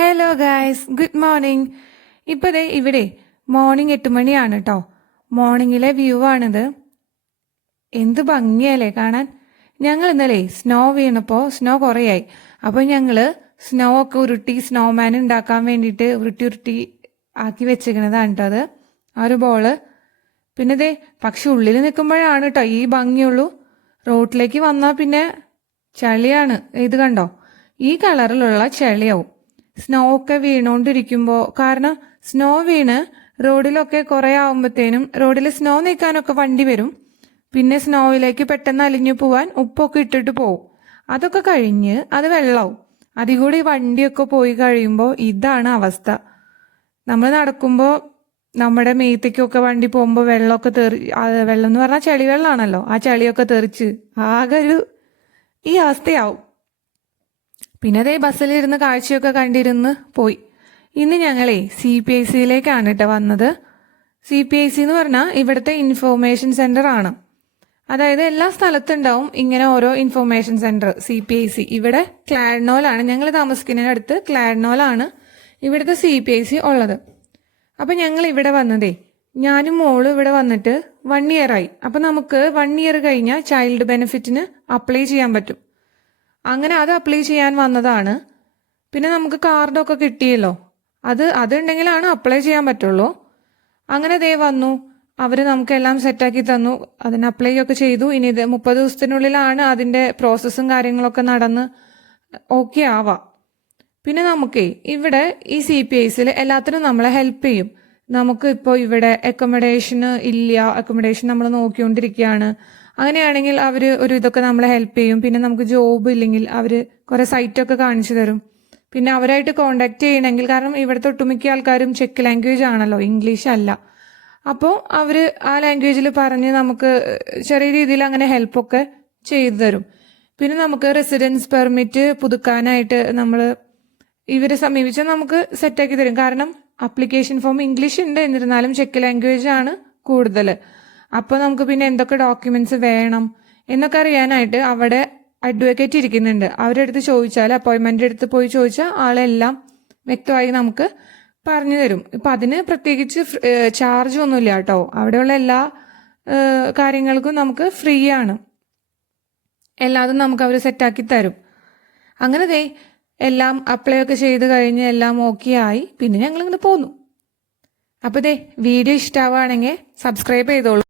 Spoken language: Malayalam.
Hello guys, good morning. ഇപ്പോൾ ദേ ഇവിടെ മോർണിംഗ് 8 മണിയാണ് കേട്ടോ. മോർണിംഗിലെ വ്യൂ ആണിത്. എന്ത് ഭംഗിയല്ലേ കാണാൻ. ഞങ്ങൾ ഇന്നലെ സ്നോ വീണപ്പോൾ സ്നോ കുറേയായി. അപ്പോൾ ഞങ്ങൾ സ്നോ ഒക്കെ ഉരുട്ടി സ്നോമാൻ ഉണ്ടാക്കാൻ വേണ്ടിയിട്ട് ഉരുട്ടി ആക്കി വെച്ചിരിക്കണതാണ് കേട്ടോ അത്. ആ ഒരു ബോള്. പിന്നെ ദേ പക്ഷെ ഉള്ളിൽ നിൽക്കുമ്പോഴാണ് കേട്ടോ ഈ ഭംഗിയുള്ളൂ. റോട്ടിലേക്ക് വന്നാൽ പിന്നെ ചളിയാണ്. ഇത് കണ്ടോ, ഈ കളറിലുള്ള ചളിയാവും സ്നോ ഒക്കെ വീണോണ്ടിരിക്കുമ്പോൾ. കാരണം സ്നോ വീണ് റോഡിലൊക്കെ കുറേ ആവുമ്പോഴത്തേനും റോഡിൽ സ്നോ നീക്കാനൊക്കെ വണ്ടി വരും. പിന്നെ സ്നോയിലേക്ക് പെട്ടെന്ന് അലിഞ്ഞു പോവാൻ ഉപ്പൊക്കെ ഇട്ടിട്ട് പോവും. അതൊക്കെ കഴിഞ്ഞ് അത് വെള്ളമാവും. അതിൽ കൂടി വണ്ടിയൊക്കെ പോയി കഴിയുമ്പോൾ ഇതാണ് അവസ്ഥ. നമ്മൾ നടക്കുമ്പോൾ നമ്മുടെ മേത്തേക്കൊക്കെ വണ്ടി പോകുമ്പോൾ വെള്ളമൊക്കെ വെള്ളം എന്ന് പറഞ്ഞാൽ ചളി വെള്ളമാണല്ലോ, ആ ചളിയൊക്കെ തെറിച്ച് ആകെ ഒരു ഈ അവസ്ഥയാവും. പിന്നെ അതേ ബസ്സിലിരുന്ന് കാഴ്ചയൊക്കെ കണ്ടിരുന്ന് പോയി. ഇന്ന് ഞങ്ങളെ CPICയിലേക്കാണ് കേട്ടോ വന്നത്. CPIC എന്ന് പറഞ്ഞാൽ ഇവിടുത്തെ ഇൻഫോർമേഷൻ സെന്റർ ആണ്. അതായത് എല്ലാ സ്ഥലത്തുണ്ടാവും ഇങ്ങനെ ഓരോ ഇൻഫോർമേഷൻ സെന്റർ. CPIC ഇവിടെ ക്ലാഡ്നോലാണ്, ഞങ്ങൾ താമസിക്കുന്നതിനടുത്ത് ക്ലാഡ്നോലാണ് ഇവിടുത്തെ CPIC ഉള്ളത്. അപ്പം ഞങ്ങൾ ഇവിടെ വന്നതേ, ഞാനും മോളും ഇവിടെ വന്നിട്ട് 1 year ആയി. അപ്പം നമുക്ക് 1 year കഴിഞ്ഞാൽ ചൈൽഡ് ബെനിഫിറ്റിന് അപ്ലൈ ചെയ്യാൻ പറ്റും. അങ്ങനെ അത് അപ്ലൈ ചെയ്യാൻ വന്നതാണ്. പിന്നെ നമുക്ക് കാർഡൊക്കെ കിട്ടിയല്ലോ, അതുണ്ടെങ്കിലാണ് അപ്ലൈ ചെയ്യാൻ പറ്റുള്ളൂ. അങ്ങനെ ദേ വന്നു, അവർ നമുക്കെല്ലാം സെറ്റാക്കി തന്നു. അതിന് അപ്ലൈ ഒക്കെ ചെയ്തു. ഇനി ഇത് 30 ദിവസത്തിനുള്ളിലാണ് അതിൻ്റെ പ്രോസസ്സും കാര്യങ്ങളൊക്കെ നടന്ന് ഓക്കെ ആവാം. പിന്നെ നമുക്കേ ഇവിടെ ഈ CPICയിൽ എല്ലാത്തിനും നമ്മളെ ഹെൽപ്പ് ചെയ്യും. നമുക്ക് ഇപ്പോൾ ഇവിടെ അക്കോമഡേഷന് ഇല്ല, അക്കോമഡേഷൻ നമ്മൾ നോക്കിക്കൊണ്ടിരിക്കുകയാണ്. അങ്ങനെയാണെങ്കിൽ അവർ ഒരു ഇതൊക്കെ നമ്മളെ ഹെൽപ്പ് ചെയ്യും. പിന്നെ നമുക്ക് ജോബ് ഇല്ലെങ്കിൽ അവർ കുറേ സൈറ്റൊക്കെ കാണിച്ചു തരും. പിന്നെ അവരായിട്ട് കോണ്ടാക്ട് ചെയ്യണമെങ്കിൽ, കാരണം ഇവിടുത്തെ ഒട്ടുമിക്ക ആൾക്കാരും ചെക്ക് ലാംഗ്വേജ് ആണല്ലോ, ഇംഗ്ലീഷ് അല്ല. അപ്പോൾ അവർ ആ ലാംഗ്വേജിൽ പറഞ്ഞ് നമുക്ക് ചെറിയ രീതിയിൽ അങ്ങനെ ഹെൽപ്പൊക്കെ ചെയ്തു തരും. പിന്നെ നമുക്ക് റെസിഡൻസ് പെർമിറ്റ് പുതുക്കാനായിട്ട് നമ്മൾ ഇവരെ സമീപിച്ചാൽ നമുക്ക് സെറ്റാക്കി തരും. കാരണം അപ്ലിക്കേഷൻ ഫോം ഇംഗ്ലീഷ് ഉണ്ട്, എന്നിരുന്നാലും ചെക്ക് ലാംഗ്വേജ് ആണ് കൂടുതൽ. അപ്പോൾ നമുക്ക് പിന്നെ എന്തൊക്കെ ഡോക്യുമെന്റ്സ് വേണം എന്നൊക്കെ അറിയാനായിട്ട് അവിടെ അഡ്വക്കേറ്റ് ഇരിക്കുന്നുണ്ട്. അവരുടെ അടുത്ത് ചോദിച്ചാൽ, അപ്പോയിൻമെന്റ് അടുത്ത് പോയി ചോദിച്ചാൽ ആളെല്ലാം വ്യക്തമായി നമുക്ക് പറഞ്ഞു തരും. ഇപ്പം അതിന് പ്രത്യേകിച്ച് ചാർജ് ഒന്നുമില്ല കേട്ടോ. അവിടെയുള്ള എല്ലാ കാര്യങ്ങൾക്കും നമുക്ക് ഫ്രീ ആണ്. എല്ലാതും നമുക്ക് അവർ സെറ്റാക്കി തരും. അങ്ങനെ ദേ എല്ലാം അപ്ലൈ ഒക്കെ ചെയ്ത് കഴിഞ്ഞ് എല്ലാം ഓക്കെ ആയി. പിന്നെ ഞങ്ങളിങ്ങനെ പോന്നു. അപ്പോൾ ദേ വീഡിയോ ഇഷ്ടമാവുകയാണെങ്കിൽ സബ്സ്ക്രൈബ് ചെയ്തോളൂ.